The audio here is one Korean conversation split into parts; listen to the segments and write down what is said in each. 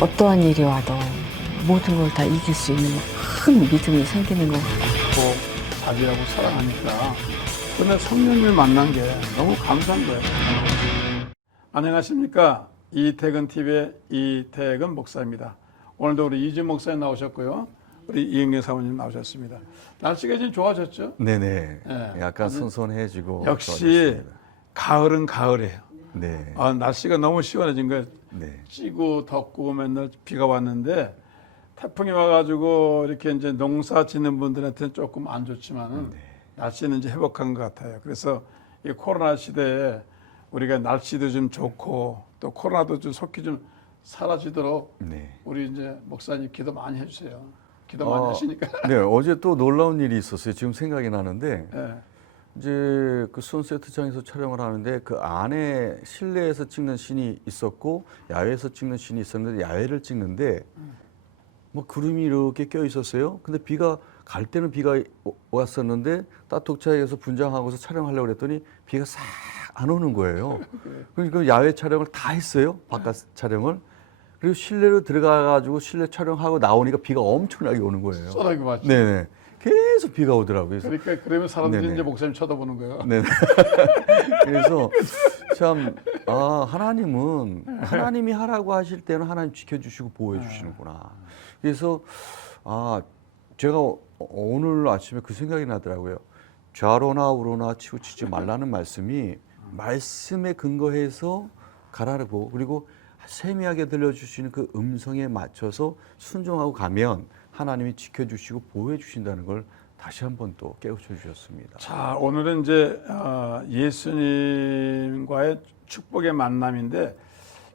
어떠한 일이 와도 모든 걸 다 이길 수 있는 큰 믿음이 생기는 것 같아요. 자기하고 사랑하니까 그날 성령님을 만난 게 너무 감사한 거예요. 안녕하십니까. 이태근 TV의 이태근 목사입니다. 오늘도 우리 이준 목사님 나오셨고요. 우리 이은경 사모님 나오셨습니다. 날씨가 좀 좋아졌죠? 네네. 네. 약간 선선해지고. 역시 좋아졌습니다. 가을은 가을이에요. 네. 날씨가 너무 시원해진 거예요. 네. 찌고 덥고 맨날 비가 왔는데 태풍이 와가지고 이렇게 이제 농사 짓는 분들한테는 조금 안 좋지만은 날씨는 이제 회복한 것 같아요. 그래서 이 코로나 시대에 우리가 날씨도 좀 좋고 또 코로나도 좀 속히 좀 사라지도록 네. 우리 이제 목사님 기도 많이 해주세요. 기도 많이 하시니까. 네. 어제 또 놀라운 일이 있었어요. 지금 생각이 나는데 네. 이제 그 sunset장에서 촬영을 하는데 그 안에 실내에서 찍는 씬이 있었고 야외에서 찍는 씬이 있었는데 야외를 찍는데 뭐 구름이 이렇게 껴 있었어요. 근데 비가 갈 때는 비가 왔었는데 따뚝차에서 분장하고서 촬영하려고 그랬더니 비가 싹 안 오는 거예요. 그러니까 야외 촬영을 다 했어요. 바깥 촬영을. 그리고 실내로 들어가가지고 실내 촬영하고 나오니까 비가 엄청나게 오는 거예요. 쏟아기 맞죠? 네네. 계속 비가 오더라고요. 그래서 그러니까 그러면 사람들이 네네. 이제 목사님 쳐다보는 거예요. 네. 그래서 참 하나님이 하라고 하실 때는 하나님 지켜주시고 보호해 주시는구나. 그래서 제가 오늘 아침에 그 생각이 나더라고요. 좌로나 우로나 치우치지 말라는 말씀이 말씀에 근거해서 가라고 그리고 세미하게 들려주시는 그 음성에 맞춰서 순종하고 가면 하나님이 지켜주시고 보호해 주신다는 걸 다시 한번 또 깨우쳐 주셨습니다. 자, 오늘은 이제 예수님과의 축복의 만남인데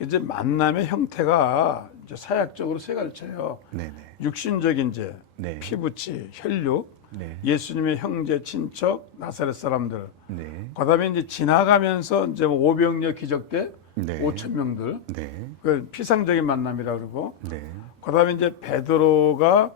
이제 만남의 형태가 이제 사역적으로 세 가지예요. 네네. 육신적인 이제 네. 피부치, 혈육, 네. 예수님의 형제, 친척, 나사렛 사람들. 네. 그다음에 이제 지나가면서 이제 뭐 오병이어 기적 때 네. 5천 명들. 네. 그 피상적인 만남이라 그러고. 네. 그다음에 이제 베드로가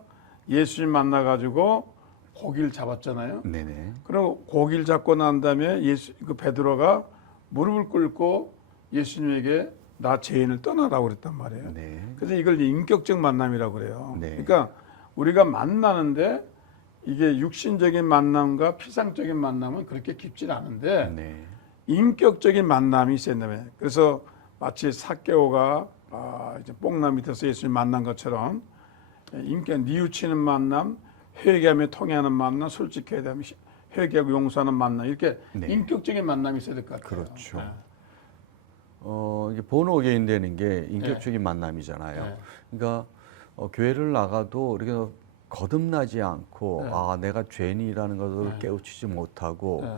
예수님 만나 가지고 고기를 잡았잖아요. 네네. 그리고 고기를 잡고 난 다음에 그 베드로가 무릎을 꿇고 예수님에게 나 죄인을 떠나라고 그랬단 말이에요. 네. 그래서 이걸 인격적 만남이라고 그래요. 네. 그러니까 우리가 만나는데 이게 육신적인 만남과 피상적인 만남은 그렇게 깊진 않은데 네. 인격적인 만남이 있어야 된다면 그래서 마치 삭개오가 이제 뽕나 밑에서 예수님 만난 것처럼 인격 뉘우치는 만남, 회개하며 통회하는 만남, 솔직해야 되면 회개하고 용서하는 만남 이렇게 네. 인격적인 만남이 있어야 될 것 같아요. 그렇죠. 네. 이게 본어게인 되는 게 인격적인 만남이잖아요. 네. 그러니까 교회를 나가도 이렇게 거듭나지 않고 네. 내가 죄인이라는 것을 네. 깨우치지 못하고 네.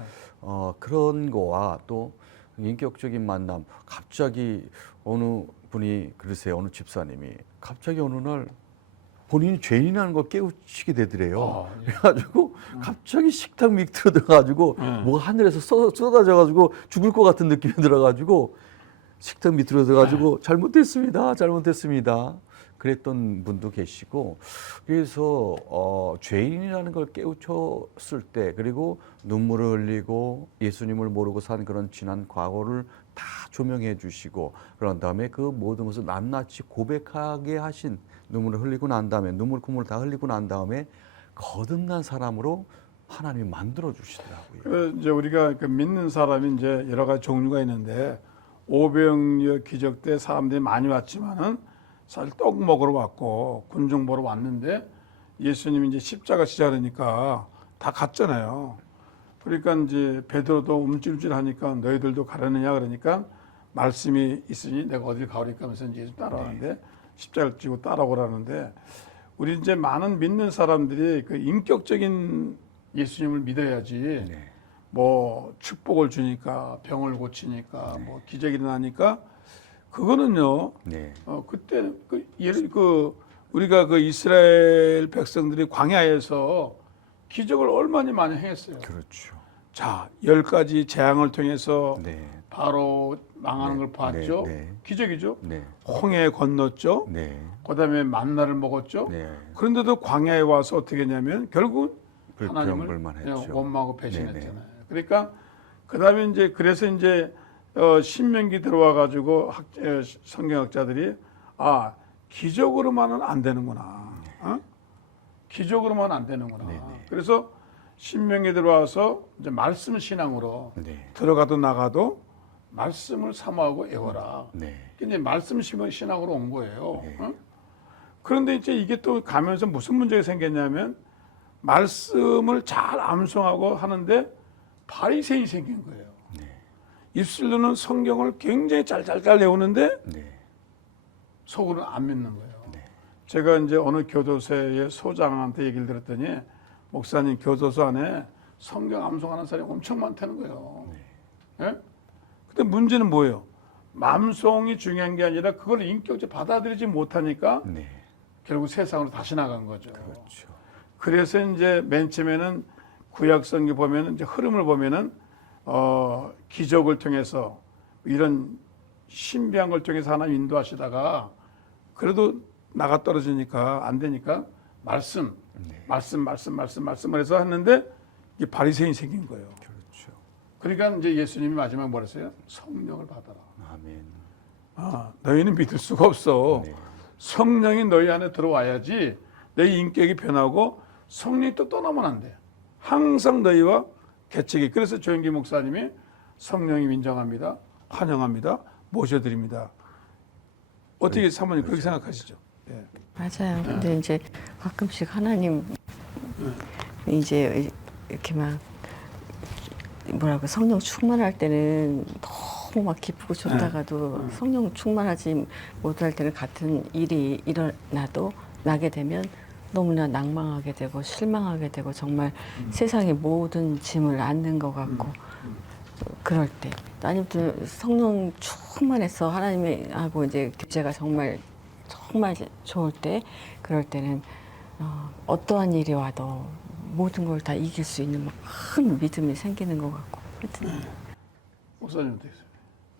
그런 거와 또 인격적인 만남 갑자기 어느 분이 그러세요. 어느 집사님이 갑자기 어느 날 본인이 죄인이라는 걸 깨우치게 되더래요. 그래가지고 갑자기 식탁 밑으로 들어가지고 뭐가 하늘에서 쏟아져가지고 죽을 것 같은 느낌이 들어가지고 식탁 밑으로 들어가지고 잘못했습니다. 그랬던 분도 계시고 그래서 죄인이라는 걸 깨우쳤을 때 그리고 눈물을 흘리고 예수님을 모르고 산 그런 지난 과거를 다 조명해 주시고 그런 다음에 그 모든 것을 낱낱이 고백하게 하신 눈물을 흘리고 난 다음에 눈물 콧물 다 흘리고 난 다음에 거듭난 사람으로 하나님이 만들어 주시더라고요. 그래서 이제 우리가 그 믿는 사람이 이제 여러 가지 종류가 있는데 오병이어 기적 때 사람들이 많이 왔지만은 사실 떡 먹으러 왔고 군중 보러 왔는데 예수님이 이제 십자가 지자르니까 다 갔잖아요. 그러니까 이제 베드로도 움찔움찔하니까 너희들도 가려느냐 그러니까 말씀이 있으니 내가 어딜 가오리까 하면서 이제 예수 따라오는데 십자가를 지고 따라오라는데 우리 이제 많은 믿는 사람들이 그 인격적인 예수님을 믿어야지. 네. 뭐 축복을 주니까 병을 고치니까 뭐 기적이 일어나니까 그거는요. 네. 그때 우리가 그 이스라엘 백성들이 광야에서 기적을 얼마나 많이 행했어요. 그렇죠. 자, 10가지 재앙을 통해서 네. 바로 망하는 네. 걸 봤죠. 네. 네. 기적이죠. 네. 홍해 건넜죠. 네. 그다음에 만나를 먹었죠. 네. 그런데도 광야에 와서 어떻게 했냐면 결국 하나님을 불평불만했죠. 원망하고 배신했잖아요. 그러니까 그다음에 이제 그래서 이제 신명기 들어와 가지고 성경학자들이 기적으로만은 안 되는구나. 기적으로만 안 되는구나. 그래서 신명기 들어와서 이제 말씀 신앙으로 들어가도 나가도 말씀을 사모하고 애워라. 근데 말씀 신앙으로 온 거예요. 그런데 이제 이게 또 가면서 무슨 문제가 생겼냐면 말씀을 잘 암송하고 하는데 바리새인이 생긴 거예요. 입술로는 성경을 굉장히 잘 외우는데 속으로는 안 믿는 거예요. 제가 이제 어느 교도소의 소장한테 얘기를 들었더니 목사님 교도소 안에 성경 암송하는 사람이 엄청 많다는 거예요. 예? 근데 문제는 뭐예요? 암송이 중요한 게 아니라 그걸 인격적으로 받아들이지 못하니까 결국 세상으로 다시 나간 거죠. 그렇죠. 그래서 이제 맨 처음에는 구약성경 보면은 이제 흐름을 보면은 기적을 통해서 이런 신비한 걸 통해서 하나님 인도하시다가 그래도 나가 떨어지니까 안 되니까 말씀을 해서 했는데 이게 바리새인이 생긴 거예요. 그렇죠. 그러니까 이제 예수님이 마지막 뭐라 했어요? 성령을 받아라. 아멘. 너희는 믿을 수가 없어. 성령이 너희 안에 들어와야지 너희 인격이 변하고 성령이 또 떠나면 안 돼. 항상 너희와 개척이. 그래서 조영기 목사님이 성령님 인정합니다. 환영합니다. 모셔드립니다. 어떻게 사모님 그렇게 생각하시죠? 예. 맞아요. 근데 이제 가끔씩 하나님 이제 이렇게 막 뭐라고 성령 충만할 때는 너무 막 기쁘고 좋다가도 성령 충만하지 못할 때는 같은 일이 일어나도 나게 되면 너무나 낭망하게 되고 실망하게 되고 정말 세상의 모든 짐을 안는 것 같고 그럴 때 아니면 또 성령 충만해서 하나님하고 이제 교제가 정말 좋을 때 그럴 때는 어떠한 일이 와도 모든 걸 다 이길 수 있는 큰 믿음이 생기는 것 같고 목사님 어떻게 생각해요?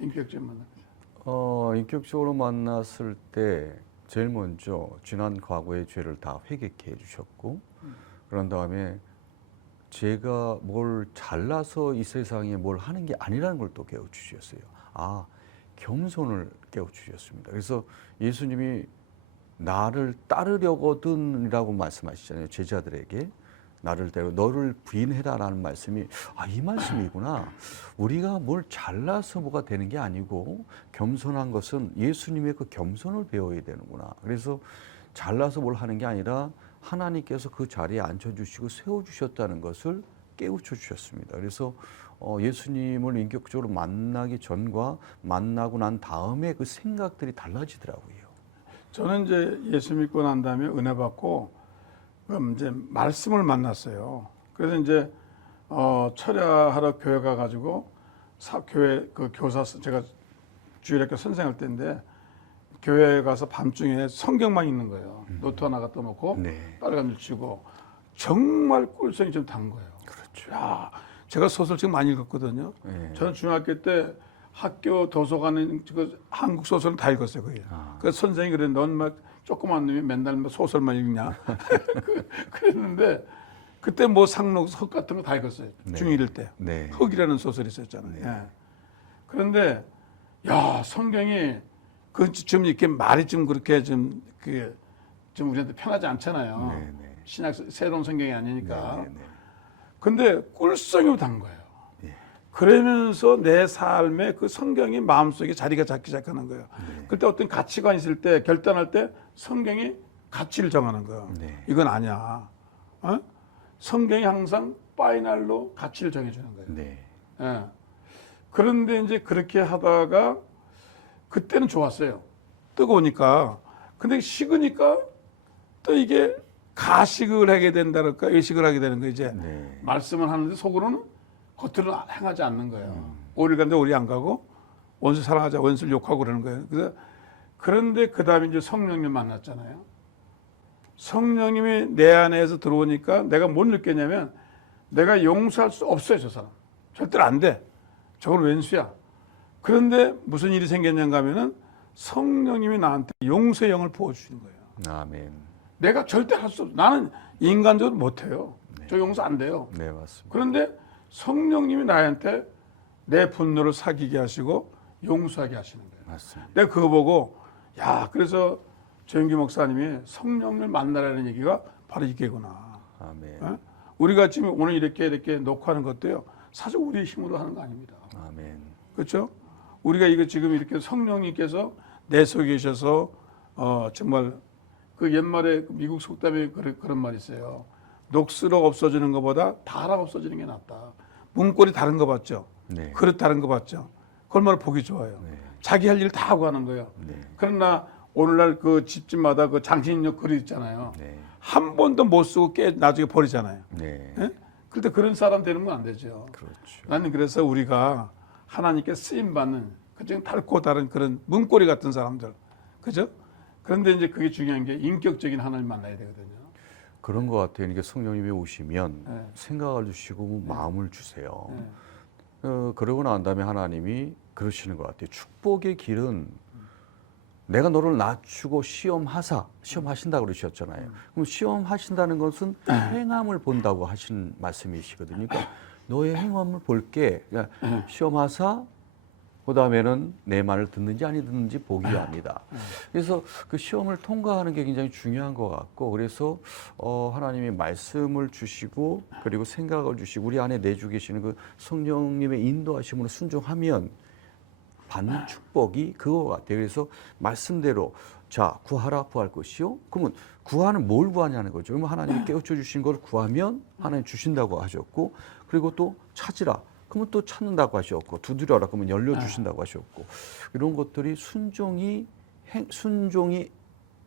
인격적인 만남. 인격적으로 만났을 때 제일 먼저 지난 과거의 죄를 다 회개케 해주셨고 그런 다음에 제가 뭘 잘나서 이 세상에 뭘 하는 게 아니라는 걸 또 깨워주셨어요. 겸손을 깨워주셨습니다. 그래서 예수님이 나를 따르려거든이라고 말씀하시잖아요. 제자들에게 나를 따르 너를 부인해라라는 말씀이 이 말씀이구나. 우리가 뭘 잘나서 뭐가 되는 게 아니고 겸손한 것은 예수님의 그 겸손을 배워야 되는구나. 그래서 잘나서 뭘 하는 게 아니라 하나님께서 그 자리에 앉혀주시고 세워주셨다는 것을 깨우쳐 주셨습니다. 그래서 예수님을 인격적으로 만나기 전과 만나고 난 다음에 그 생각들이 달라지더라고요. 저는 이제 예수 믿고 난 다음에 은혜 받고 이제 말씀을 만났어요. 그래서 이제 철야하러 교회 가가지고 교회 그 교사 제가 주일학교 선생할 때인데 교회에 가서 밤중에 성경만 읽는 거예요. 노트 하나 갖다 놓고 빨간 줄 치고 정말 꿀성이 좀 단 거예요. 그렇죠. 야, 제가 소설책 많이 읽었거든요. 저는 중학교 때 학교 도서관에 그 한국 소설은 다 읽었어요, 거의. 그 선생님이 그래, 넌 막 조그만 놈이 맨날 뭐 소설만 읽냐. 그랬는데 그때 뭐 상록, 흑 같은 거 다 읽었어요. 중1 때. 흑이라는 소설이 있었잖아요. 그런데 야, 성경이 좀 이렇게 말이 좀 그렇게 좀 우리한테 편하지 않잖아요. 신약 새로운 성경이 아니니까. 근데 꿀성이 단 거예요. 그러면서 내 삶에 그 성경이 마음속에 자리가 잡기 시작하는 거예요. 그때 어떤 가치관이 있을 때 결단할 때 성경이 가치를 정하는 거예요. 이건 아니야. 성경이 항상 파이널로 가치를 정해주는 거예요. 그런데 이제 그렇게 하다가 그때는 좋았어요. 뜨거우니까. 근데 식으니까 또 이게 가식을 하게 된다랄까 의식을 하게 되는 거예요. 이제 말씀을 하는데 속으로는 겉으로는 행하지 않는 거예요. 오리를 가는데 오리 안 가고 원수 사랑하자 원수를 욕하고 그러는 거예요. 그런데 그 다음에 이제 성령님 만났잖아요. 성령님이 내 안에서 들어오니까 내가 뭘 느꼈냐면 내가 용서할 수 없어요. 저 사람. 절대로 안 돼. 저건 왼수야. 그런데 무슨 일이 생겼는가 하면은 성령님이 나한테 용서의 영을 부어주시는 거예요. 아멘. 내가 절대 할 수 없어. 나는 인간적으로 못해요. 저 용서 안 돼요. 네, 맞습니다. 그런데 성령님이 나한테 내 분노를 사귀게 하시고 용서하게 하시는 거예요. 맞습니다. 내가 그거 보고 야 그래서 조영기 목사님이 성령을 만나라는 얘기가 바로 이게구나. 아멘. 어? 우리가 지금 오늘 이렇게 녹화하는 것도요. 사실 우리의 힘으로 하는 거 아닙니다. 아멘. 그렇죠? 우리가 이거 지금 이렇게 성령님께서 내 속에 계셔서 정말 그 옛말에 미국 속담에 그런 말이 있어요. 녹슬어 없어지는 것보다 달아 없어지는 게 낫다. 문고리 다른 거 봤죠? 네. 그릇 다른 거 봤죠? 그 얼마나 보기 좋아요. 네. 자기 할 일 다 하고 하는 거예요. 네. 그러나 오늘날 그 집집마다 그 장신인력 그릇 있잖아요. 네. 한 번도 못 쓰고 나중에 버리잖아요. 네. 예? 그런데 그런 사람 되는 건 안 되죠. 그렇죠. 나는 그래서 우리가 하나님께 쓰임 받는 그중 달고 다른 그런 문고리 같은 사람들, 그죠? 그런데 이제 그게 중요한 게 인격적인 하나님 만나야 되거든요. 그런 것 같아요. 이게 성령님이 오시면 네. 생각을 주시고 마음을 주세요. 네. 그러고 난 다음에 하나님이 그러시는 것 같아요. 축복의 길은 내가 너를 낮추고 시험하신다고 그러셨잖아요. 그럼 시험하신다는 것은 행함을 본다고 하신 말씀이시거든요. 그러니까 너의 행함을 볼게. 그러니까 시험하사 그 다음에는 내 말을 듣는지 아니 듣는지 보기 합니다. 그래서 그 시험을 통과하는 게 굉장히 중요한 것 같고, 그래서 하나님이 말씀을 주시고 그리고 생각을 주시고 우리 안에 내주 계시는 그 성령님의 인도하심으로 순종하면 받는 축복이 그거 같아요. 그래서 말씀대로 자 구하라 구할 것이요. 그러면 구하는 뭘 구하냐는 거죠. 그러면 하나님이 깨우쳐 주신 걸 구하면 하나님 주신다고 하셨고, 그리고 또 찾으라. 그러면 또 찾는다고 하셨고, 두드려라 그러면 열려주신다고 하셨고, 이런 것들이 순종이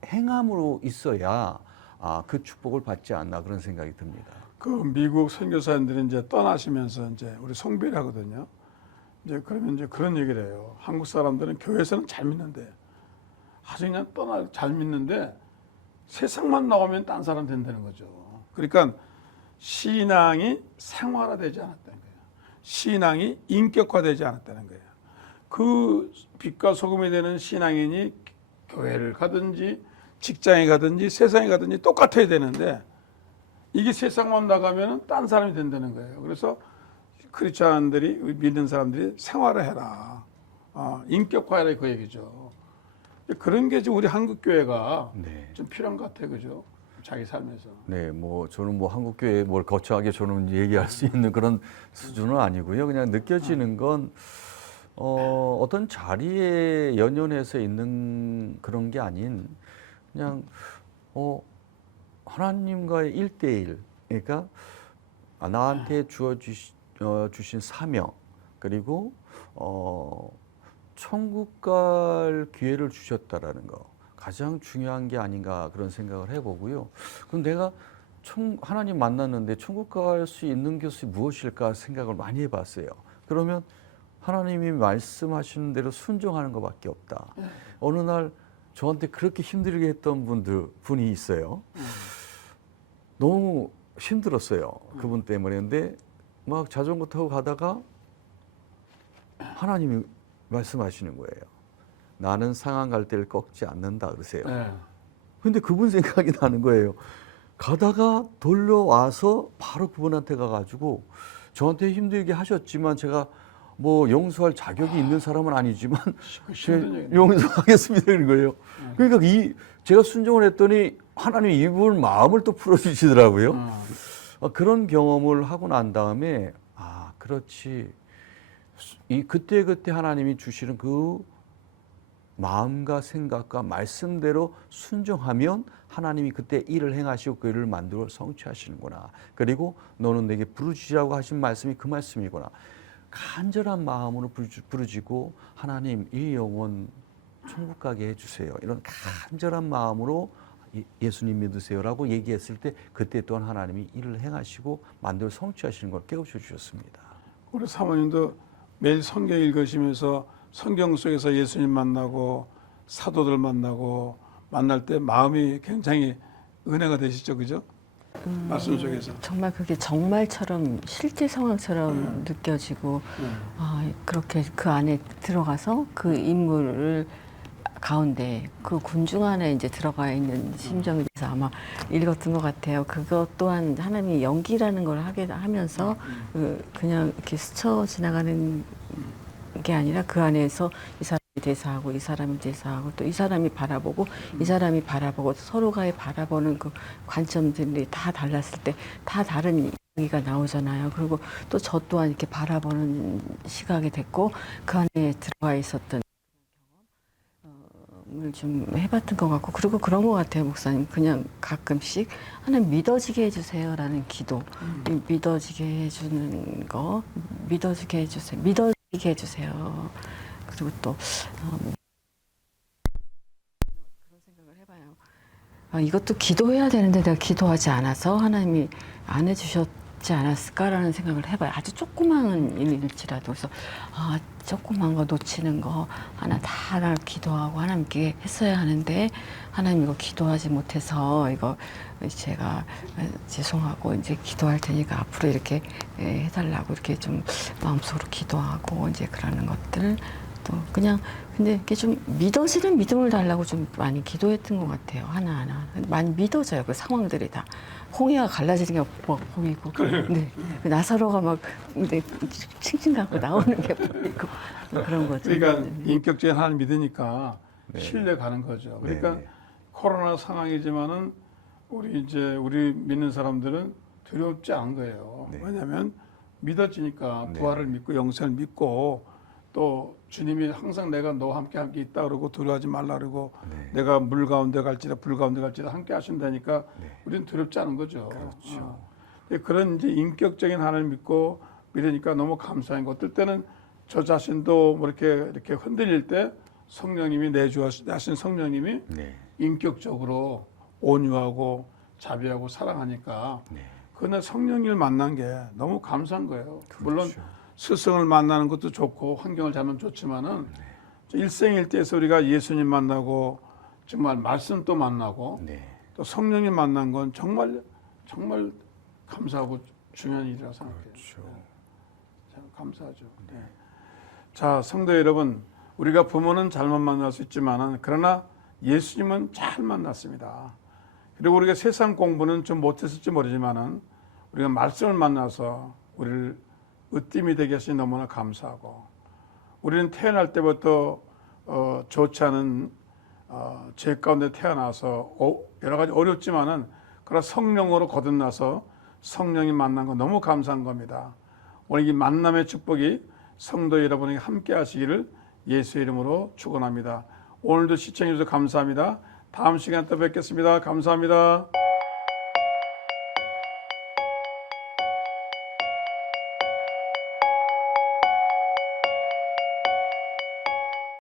행함으로 있어야 그 축복을 받지 않나 그런 생각이 듭니다. 그 미국 선교사님들이 이제 떠나시면서 이제 우리 송별을 하거든요. 이제 그러면 이제 그런 얘기를 해요. 한국 사람들은 교회에서는 잘 믿는데 아주 그냥 잘 믿는데 세상만 나오면 딴 사람 된다는 거죠. 그러니까 신앙이 생활화되지 않았다는 거예요. 신앙이 인격화되지 않았다는 거예요. 그 빛과 소금이 되는 신앙인이 교회를 가든지 직장에 가든지 세상에 가든지 똑같아야 되는데 이게 세상만 나가면 딴 사람이 된다는 거예요. 그래서 크리스찬들이 믿는 사람들이 생활을 해라, 인격화해라 그 얘기죠. 그런 게 지금 우리 한국 교회가 네. 좀 필요한 것 같아요, 그죠? 자기 삶에서. 네, 저는 한국 교회 뭘 거창하게 저는 얘기할 수 있는 그런 수준은 아니고요. 그냥 느껴지는 건 어떤 자리에 연연해서 있는 그런 게 아닌 그냥 하나님과의 1대1, 그러니까 나한테 주신 사명, 그리고 천국 갈 기회를 주셨다라는 거 가장 중요한 게 아닌가 그런 생각을 해보고요. 그럼 내가 하나님 만났는데 천국 갈 수 있는 것이 무엇일까 생각을 많이 해봤어요. 그러면 하나님이 말씀하시는 대로 순종하는 것밖에 없다. 어느 날 저한테 그렇게 힘들게 했던 분이 있어요. 너무 힘들었어요. 그분 때문에. 근데 막 자전거 타고 가다가 하나님이 말씀하시는 거예요. 나는 상한 갈대를 꺾지 않는다 그러세요. 네. 근데 그분 생각이 나는 거예요. 가다가 돌려와서 바로 그분한테 가가지고 저한테 힘들게 하셨지만 제가 용서할 자격이 있는 사람은 아니지만 용서하겠습니다 그런 거예요. 그러니까 제가 순종을 했더니 하나님이 이분 마음을 또 풀어주시더라고요. 그런 경험을 하고 난 다음에 그렇지. 그때 하나님이 주시는 그 마음과 생각과 말씀대로 순종하면 하나님이 그때 일을 행하시고 그 일을 만들어 성취하시는구나. 그리고 너는 내게 부르짖으라고 하신 말씀이 그 말씀이구나. 간절한 마음으로 부르짖고 하나님 이 영혼 천국 가게 해주세요. 이런 간절한 마음으로 예수님 믿으세요라고 얘기했을 때 그때 또한 하나님이 일을 행하시고 만들어 성취하시는 걸 깨우쳐 주셨습니다. 우리 사모님도 매일 성경 읽으시면서 성경 속에서 예수님 만나고 사도들 만나고 만날 때 마음이 굉장히 은혜가 되시죠, 그죠? 말씀 속에서. 정말 그게 정말처럼 실제 상황처럼 느껴지고 그렇게 그 안에 들어가서 그 인물을 가운데 그 군중 안에 이제 들어가 있는 심정이 돼서 아마 읽었던 것 같아요. 그것 또한 하나님이 연기라는 걸 하게 하면서 그냥 이렇게 스쳐 지나가는 게 아니라 그 안에서 이 사람이 대사하고 이 사람이 대사하고 또 이 사람이 바라보고 이 사람이 바라보고 서로가 바라보는 그 관점들이 다 달랐을 때 다 다른 이야기가 나오잖아요. 그리고 또 저 또한 이렇게 바라보는 시각이 됐고 그 안에 들어가 있었던 을 좀 해봤던 것 같고 그리고 그런 것 같아요, 목사님. 그냥 가끔씩 하나님 믿어지게 해주세요라는 기도, 이 믿어지게 해주는 거, 믿어지게 해주세요, 믿어지게 해주세요. 그리고 또 그런 생각을 해봐요. 이것도 기도해야 되는데 내가 기도하지 않아서 하나님이 안 해주셨지 않았을까라는 생각을 해봐요. 아주 조그마한 일일지라도. 그래서 조그만 거 놓치는 거 하나 기도하고 하나님께 했어야 하는데 하나님 이거 기도하지 못해서 이거 제가 죄송하고 이제 기도할 테니까 앞으로 이렇게 해달라고 이렇게 좀 마음속으로 기도하고 이제 그러는 것들 또 그냥 근데 이렇게 좀 믿어지는 믿음을 달라고 좀 많이 기도했던 것 같아요. 하나하나 많이 믿어져요. 그 상황들이 다 홍해가 갈라지는 게 보이고 네. 나사로가 막 칭칭 감고 나오는 게 보이고 그런 거죠. 그러니까 네. 인격적인 하나님 믿으니까 네. 신뢰 가는 거죠. 그러니까 네. 코로나 상황이지만은 우리 믿는 사람들은 두렵지 않은 거예요. 네. 왜냐하면 믿어지니까 네. 부활을 믿고 영생을 믿고 또 주님이 항상 내가 너와 함께 있다 그러고 두려워하지 말라 그러고 네. 내가 물 가운데 갈지라 불 가운데 갈지라 함께 하신다니까 네. 우리는 두렵지 않은 거죠. 그렇죠. 근데 그런 이제 인격적인 하나님 믿고 믿으니까 너무 감사한 거. 어떨 때는 저 자신도 뭐 이렇게 흔들릴 때 성령님이 내주하신 성령님이 네. 인격적으로 온유하고 자비하고 사랑하니까 네. 그날 성령님을 만난 게 너무 감사한 거예요. 물론 그렇죠. 스승을 만나는 것도 좋고 환경을 잡으면 좋지만은 일생일대에서 우리가 예수님 만나고 정말 말씀도 만나고 네. 또 성령님 만난 건 정말 감사하고 중요한 일이라고 생각해요. 그렇죠. 참 감사하죠. 네. 자, 성도 여러분, 우리가 부모는 잘못 만날 수 있지만은 그러나 예수님은 잘 만났습니다. 그리고 우리가 세상 공부는 좀 못했을지 모르지만은 우리가 말씀을 만나서 우리를 으뜸이 되게 하시니 너무나 감사하고 우리는 태어날 때부터 좋지 않은 죄 가운데 태어나서 여러 가지 어렵지만은 그러나 성령으로 거듭나서 성령이 만난 거 너무 감사한 겁니다. 오늘 이 만남의 축복이 성도 여러분에게 함께 하시기를 예수의 이름으로 축원합니다. 오늘도 시청해 주셔서 감사합니다. 다음 시간에 또 뵙겠습니다. 감사합니다.